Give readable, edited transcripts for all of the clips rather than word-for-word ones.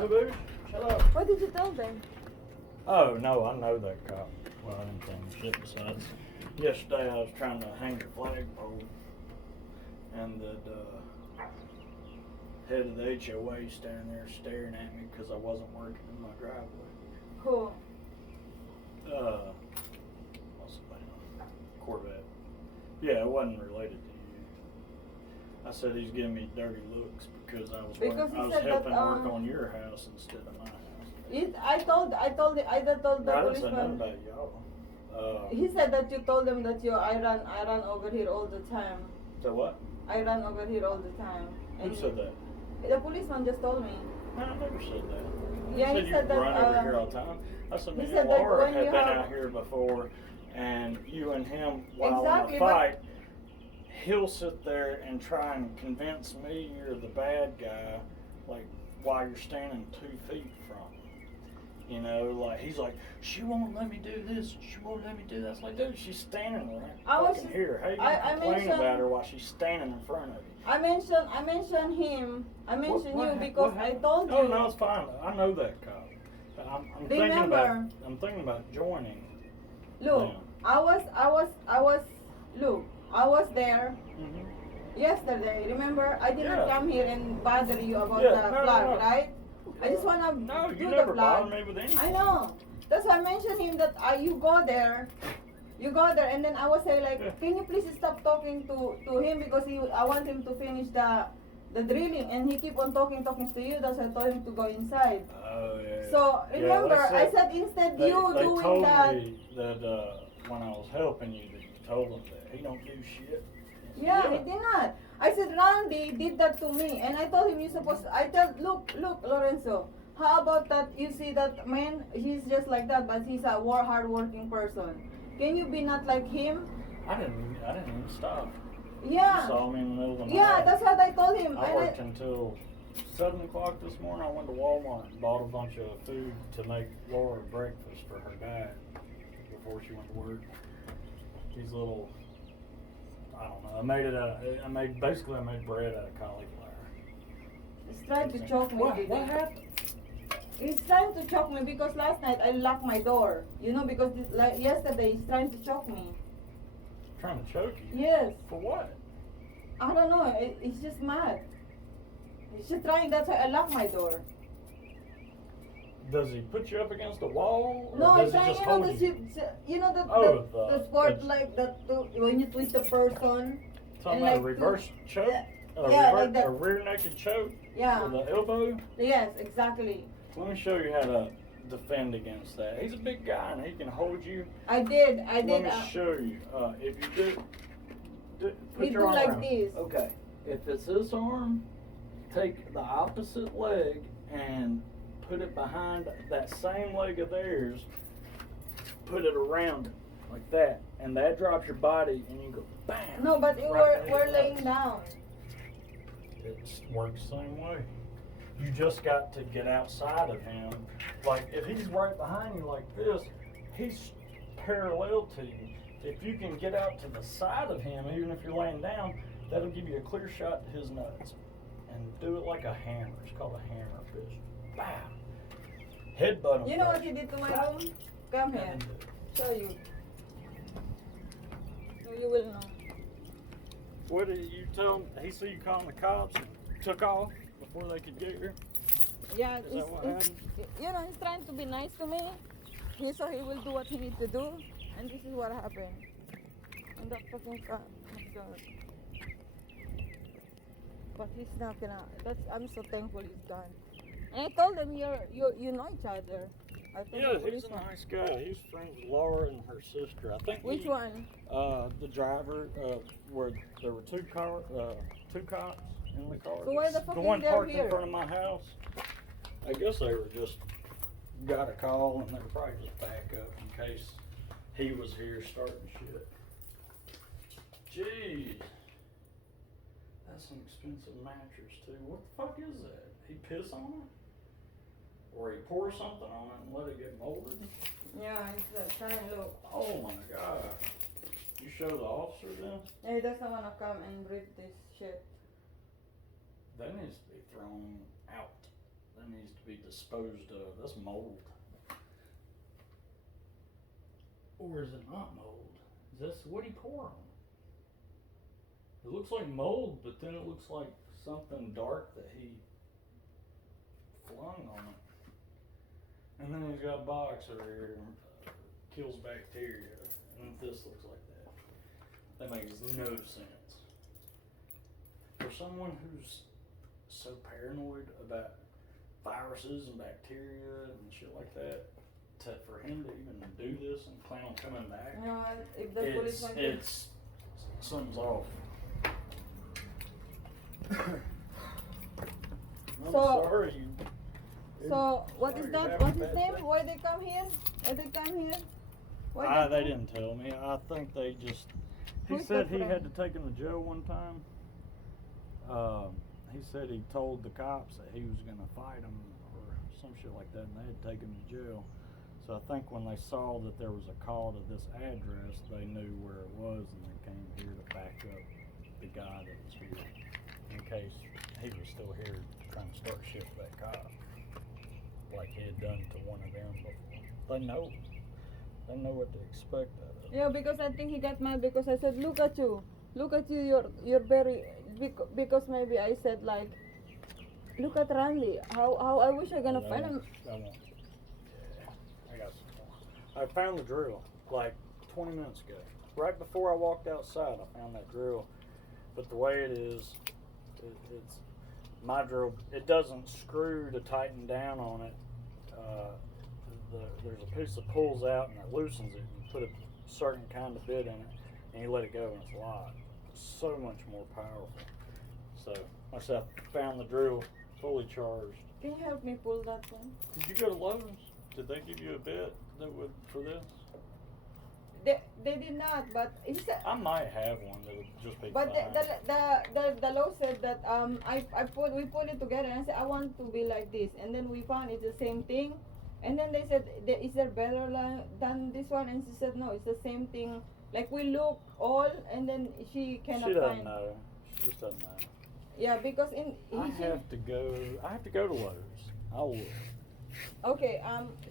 Boo Boo, shut up. What did you tell them? Oh, no, I know that cop. Well, I didn't tell him shit besides. Yesterday I was trying to hang the flagpole, and the head of the HOA standing there staring at me because I wasn't working in my driveway. Who? What's the name? Corvette. Yeah, it wasn't related to you. I said he's giving me dirty looks because I was Because he I was said helping that, work on your house instead of my house. I told the I didn't say nothing policeman. about y'all. He said that you told them that I run over here all the time. So what? I run over here all the time. Who said that? The policeman just told me. I never said that. Yeah, You he said said you that, run over here all the time. I said, he me said and that Laura when had you been have- out here before, and you and him, while Exactly, in a fight, he'll sit there and try and convince me you're the bad guy, like, while you're standing 2 feet from him. You know, like, he's like, she won't let me do this, she won't let me do that. It's like, dude, she's standing right I was fucking just- here. How you I gonna complain mentioned- about her while she's standing in front of you? I mentioned him. I mentioned you because I told you. Oh no, it's fine. I know that cop. I'm thinking Remember- about joining. Look, them. I was there Mhm. yesterday. Remember, I didn't Yeah. come here and bother you about Yeah, the no, flag, no. right? I just wanna No, do you the never flag. bother me with anything. I know. That's why I mentioned him that you go there, and then I was saying like, Yeah. can you please stop talking to him because I want him to finish the drilling, and he keep on talking to you. That's why I told him to go inside. Oh yeah. So Yeah, remember, they I said instead they you doing told that. me that when I was helping you, that you told him that he don't do shit. Yeah, he did not. I said Randy did that to me, and I told him look, Lorenzo. How about that? You see that man? He's just like that, but he's a hard-working person. Can you be not like him? I didn't even stop. Yeah. You saw me in the middle of the night. Yeah, that's what I told him. I And worked until 7 o'clock this morning. I went to Walmart and bought a bunch of food to make Laura breakfast for her dad before she went to work. These little, I don't know. I made bread out of cauliflower. he's trying to choke me. What Didi. happened? He's trying to choke me because last night I locked my door. You know, because yesterday he's trying to choke me. Trying to choke you? Yes. For what? I don't know. He's just mad. He's just trying. That's why I locked my door. Does he put you up against the wall? Or No, does I'm he saying, just hold you? the sport like that when you twist the person. Talking and about a like reverse choke? Yeah, like that. A rear naked choke? Yeah. With the elbow? Yes, exactly. Let me show you how to defend against that. He's a big guy and he can hold you. I did. Let me show you. If you put We your do arm like around. this. Okay. If it's this arm, take the opposite leg and put it behind that same leg of theirs. Put it around it like that, and that drops your body, and you go bam. No, but we're laying down. It works the same way. You just got to get outside of him. Like if he's right behind you like this, he's parallel to you. If you can get out to the side of him, even if you're laying down, that'll give you a clear shot to his nuts. And do it like a hammer. It's called a hammer fist. Bam. Headbutt him. You know what first. he did to my room? Come here. Show you. You will know. What did you tell him? He see you calling the cops and took off before they could get here? Yeah, Is that what happened? you know, he's trying to be nice to me. So he will do what he needs to do. And this is what happened. And that fucking car. Oh my God. But he's not gonna. I'm so thankful he's gone. And I told him you know each other. I told Yeah, the he's a policeman. nice guy. He's friends with Laura and her sister. I think. Which one? The driver. Where there were two cops in the car. So why the fuck The is one there parked here? in front of my house. I guess they were just got a call and they were probably just back up in case he was here starting shit. Jeez. That's an expensive mattress too. What the fuck is that? He piss on it? Or he pour something on it and let it get molded? Yeah, he's trying to look. Oh my god. You show the officer this? Yeah, he doesn't want to come and read this shit. That needs to be thrown out. that needs to be disposed of. That's mold. Or is it not mold? Is this what he pour on? It looks like mold, but then it looks like something dark that he flung on it. And then he's got a box over here, kills bacteria, and this looks like that. That makes no sense. For someone who's so paranoid about viruses and bacteria and shit like that, for him to even do this and plan on coming back, You know, if the police want to. it's something's off. I'm So- sorry. You, So what is Sorry, that? you're What's having a his bad name? day. Why they come here? Why they come here? Why They come? didn't tell me. I think they just. He Who's said the he had friend? to take him to jail one time. He said he told the cops that he was gonna fight him or some shit like that, and they had to take him to jail. So I think when they saw that there was a call to this address, they knew where it was, and they came here to back up the guy that was here, in case he was still here trying to start shit with that cop, like he had done to one of them before. They know what to expect out of it. Yeah, because I think he got mad because I said, look at you, you're very, because maybe I said like, look at Randy, how I wish I gonna find him. I won't. Yeah, I got some more. I found the drill like 20 minutes ago. Right before I walked outside, I found that drill. But the way it is, it's my drill. It doesn't screw to tighten down on it. There's a piece that pulls out and it loosens it. You put a certain kind of bit in it, and you let it go, and it's locked. It's so much more powerful. So, like I said, I found the drill fully charged. Can you help me pull that one? Did you go to Lowe's? Did they give you a bit that would for this? They did not, but he said. I might have one that would just be But fine. the law said that we put it together and I said I want to be like this, and then we found it's the same thing, and then they said is there better than this one, and she said no, it's the same thing. Like we look all, and then she cannot She doesn't find. know. She just doesn't know. Yeah, because in I have to go to Lowe's. I will. okay,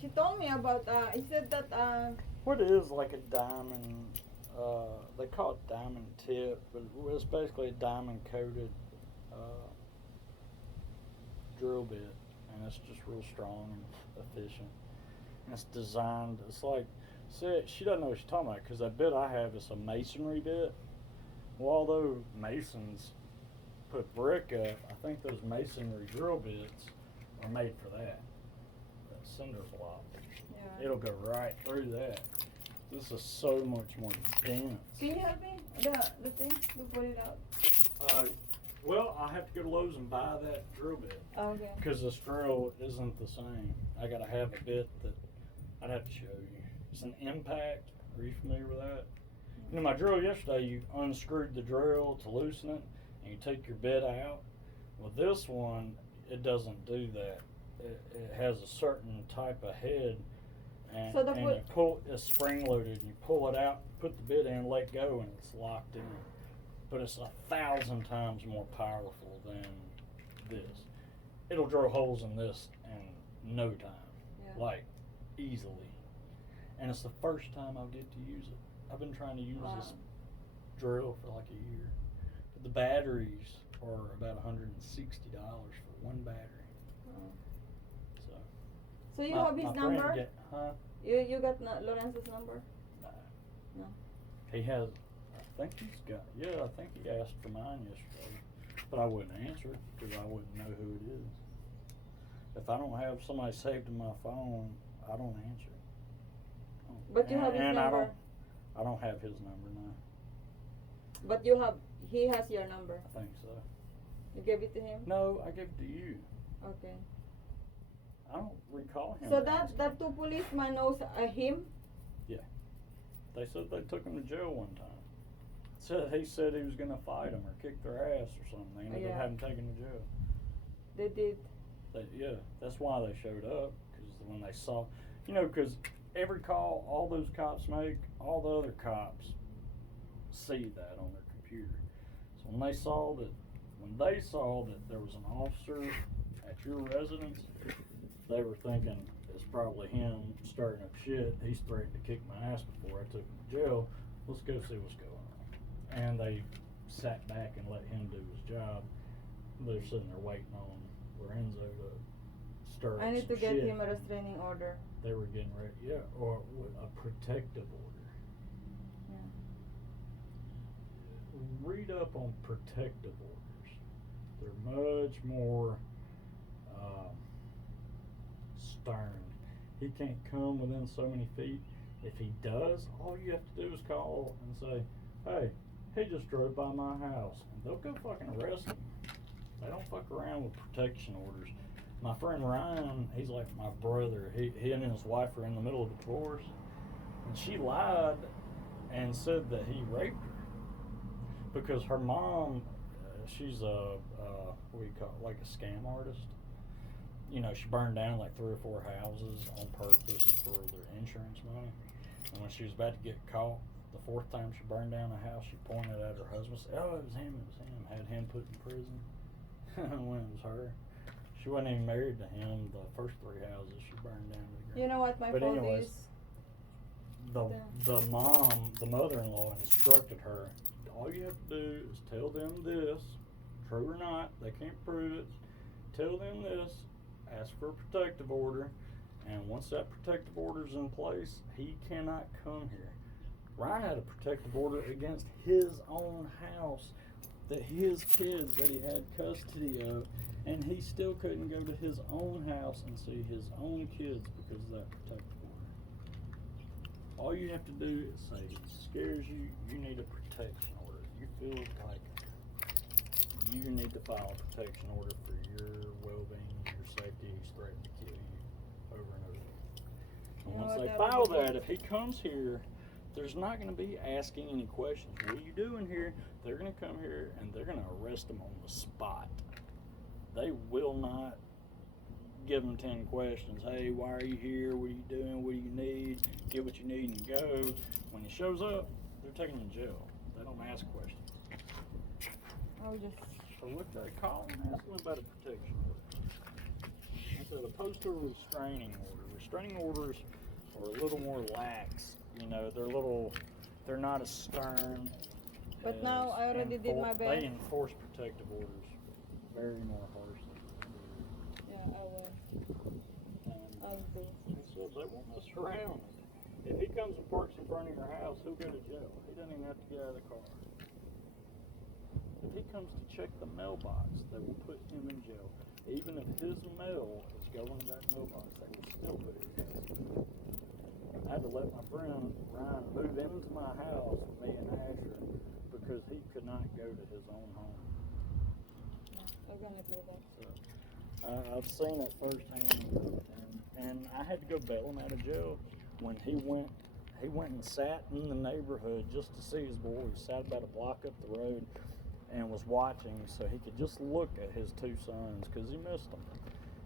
she told me about he said that What is like a diamond? They call it diamond tip, but it's basically a diamond coated drill bit, and it's just real strong and efficient. And it's designed. It's like, see, she doesn't know what she's talking about because that bit I have is a masonry bit. Well, although masons put brick up, I think those masonry drill bits are made for that. That cinder block. yeah. It'll go right through that. This is so much more dense. Can you help me the thing to put it out? Well, I have to go to Lowe's and buy that drill bit Okay. because this drill isn't the same. I gotta have a bit that I'd have to show you. It's an Impact. Are you familiar with that? You know, my drill yesterday, you unscrewed the drill to loosen it, and you take your bit out. Well, this one, it doesn't do that. It has a certain type of head, and, So the and put- you pull it's spring loaded. You pull it out, put the bit in, let go, and it's locked in. But it's 1,000 times more powerful than this. It'll drill holes in this in no time, Yeah. like easily. And it's the first time I'll get to use it. I've been trying to use this Wow. drill for like a year. But the batteries are about $160 for one battery. Oh. So, So you my- have his my friend number? huh? You got Lorenzo's number? No. No. He has, I think he's got, yeah, I think he asked for mine yesterday. But I wouldn't answer it because I wouldn't know who it is. If I don't have somebody saved in my phone, I don't answer it. But you have his And number. I don't have his number now. But he has your number. I think so. You gave it to him? No, I gave it to you. Okay. I don't recall him. So asking. that two policemen knows him? They said they took him to jail one time. He said he was gonna fight him or kick their ass or something. They ended Yeah. up having taken to jail. They did. Yeah, that's why they showed up, because when they saw, because every call all those cops make, all the other cops see that on their computer. So when they saw that there was an officer at your residence, they were thinking it's probably him stirring up shit. He's threatened to kick my ass before I took him to jail. Let's go see what's going on. And they sat back and let him do his job. They're sitting there waiting on Lorenzo to stir up I need some to get shit. him a restraining order. They were getting ready, yeah, or a protective order. Yeah. Read up on protective orders. They're much more stern. He can't come within so many feet. If he does, all you have to do is call and say, hey, he just drove by my house. And they'll go fucking arrest him. They don't fuck around with protection orders. My friend Ryan, he's like my brother. He and his wife are in the middle of a divorce. And she lied and said that he raped her. Because her mom, she's what do you call it, like a scam artist. You know, she burned down like 3 or 4 houses on purpose for their insurance money. And when she was about to get caught, the 4th time she burned down a house, she pointed at her husband, said, oh, it was him, had him put in prison. When it was her. She wasn't even married to him. The first 3 houses she burned down to the ground. You know what my But fault anyways, is? the mom, the mother-in-law, instructed her, all you have to do is tell them this, true or not, they can't prove it, tell them this, ask for a protective order, and once that protective order is in place, he cannot come here. Ryan had a protective order against his own house that his kids that he had custody of, and he still couldn't go to his own house and see his own kids because of that protective order. All you have to do is say it scares you, you need a protection order. You feel like you need to file a protection order for your well-being, your safety. He's threatened to kill you over and over. And You know once what, they that file would be that, good. if he comes here, there's not going to be asking any questions. What are you doing here? They're going to come here and they're going to arrest him on the spot. They will not give him 10 questions. Hey, why are you here? What are you doing? What do you need? Get what you need and go. When he shows up, they're taking him to jail. They don't ask questions. I'll just. So what they call him, ask him about a protection order. I said opposed to a restraining order. Restraining orders are a little more lax. You know, they're not as stern. But now I already did my They best. enforce protective orders very more harshly. Yeah, I will. I'll do. So they won't mess around. If he comes and parks in front of your house, he'll go to jail. He doesn't even have to get out of the car. If he comes to check the mailbox, they will put him in jail. Even if his mail is going to that mailbox, they will still put him in jail. I had to let my friend Ryan move into my house with me and Asher because he could not go to his own home. I'm gonna do that. So, I've seen it firsthand, and I had to go bail him out of jail when he went and sat in the neighborhood just to see his boy. He sat about a block up the road and was watching so he could just look at his 2 sons because he missed them.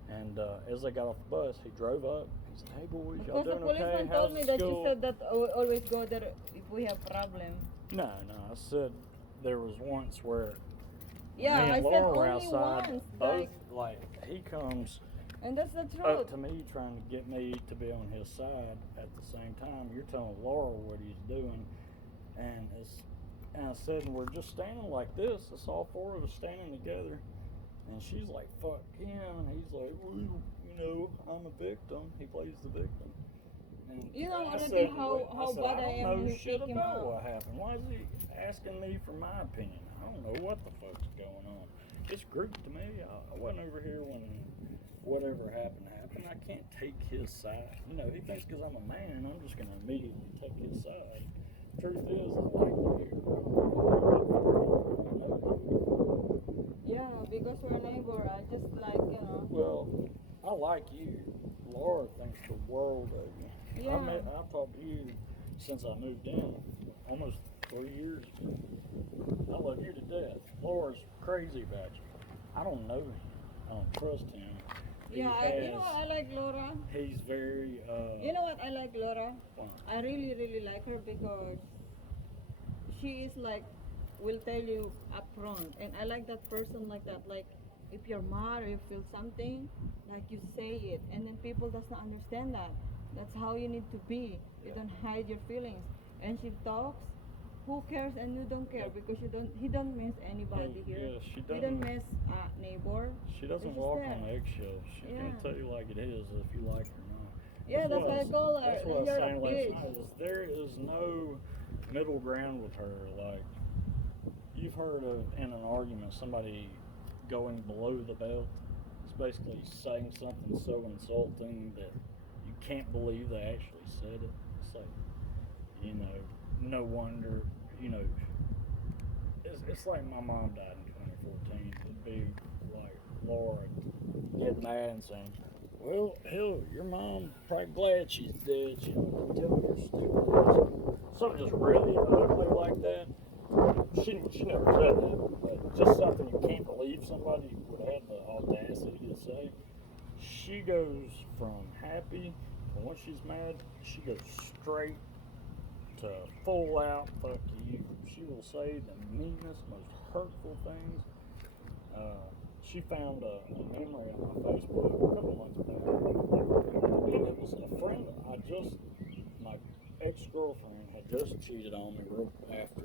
And as they got off the bus, he drove up. He said, "Hey boys, y'all Because the doing okay? policeman How's told me the that you school?" said that I will always go there if we have problem. No, I said there was once where Yeah, me I and said Laura were only outside. once. Both he comes And that's the truth. up to me trying to get me to be on his side. At the same time, you're telling Laura what he's doing, and I said, and we're just standing like this. It's all 4 of us standing together, and she's like, "Fuck him," and he's like, "Well, you know, I'm a victim." He plays the victim. And You know I already said, how "Wait," bad I I am don't know to shit take him about out. what happened. Why is he asking me for my opinion? I don't know what the fuck's going on. It's Greek to me. I wasn't over here when whatever happened. I can't take his side. You know, he thinks because I'm a man, I'm just going to immediately take his side. Truth is, Yeah, because we're neighbor. I just like, you know. well, I like you. Laura thinks the world of you. Yeah. I've talked to you since I moved in, almost 3 years ago. I love you to death. Laura's crazy about you. I don't know him. I don't trust him. Yeah, you know what I like Laura? He's very, You know what I like Laura? Wow. I really, really like her because she is like, will tell you up front. And I like that person like that. Like, if you're mad or you feel something, like you say it, and then people does not understand that. That's how you need to be. You don't hide your feelings. And she talks, who cares, and you don't care because you don't. He don't miss anybody here. Yeah, she He doesn't. don't miss neighbor. She doesn't It's just walk there. on eggshells. She's Yeah. gonna tell you like it is if you like her or not. Yeah, that's what I call her. That's what I was You're a saying last bitch. night. Is there is no middle ground with her. Like you've heard of in an argument somebody going below the belt. It's basically saying something so insulting that you can't believe they actually said it. It's like, you know, no wonder, you know, it's like my mom died in 2014. It'd be like Laura getting mad and saying, well, hell, your mom probably glad she's dead. She don't tell her stupid. Something just really ugly like that. She never said that, but just something you can't believe somebody would have the audacity to say. She goes from happy, and when she's mad, she goes straight to full out fuck you. She will say the meanest, most hurtful things. She found a memory on my Facebook a couple months back, and it was a friend. My ex-girlfriend had just cheated on me after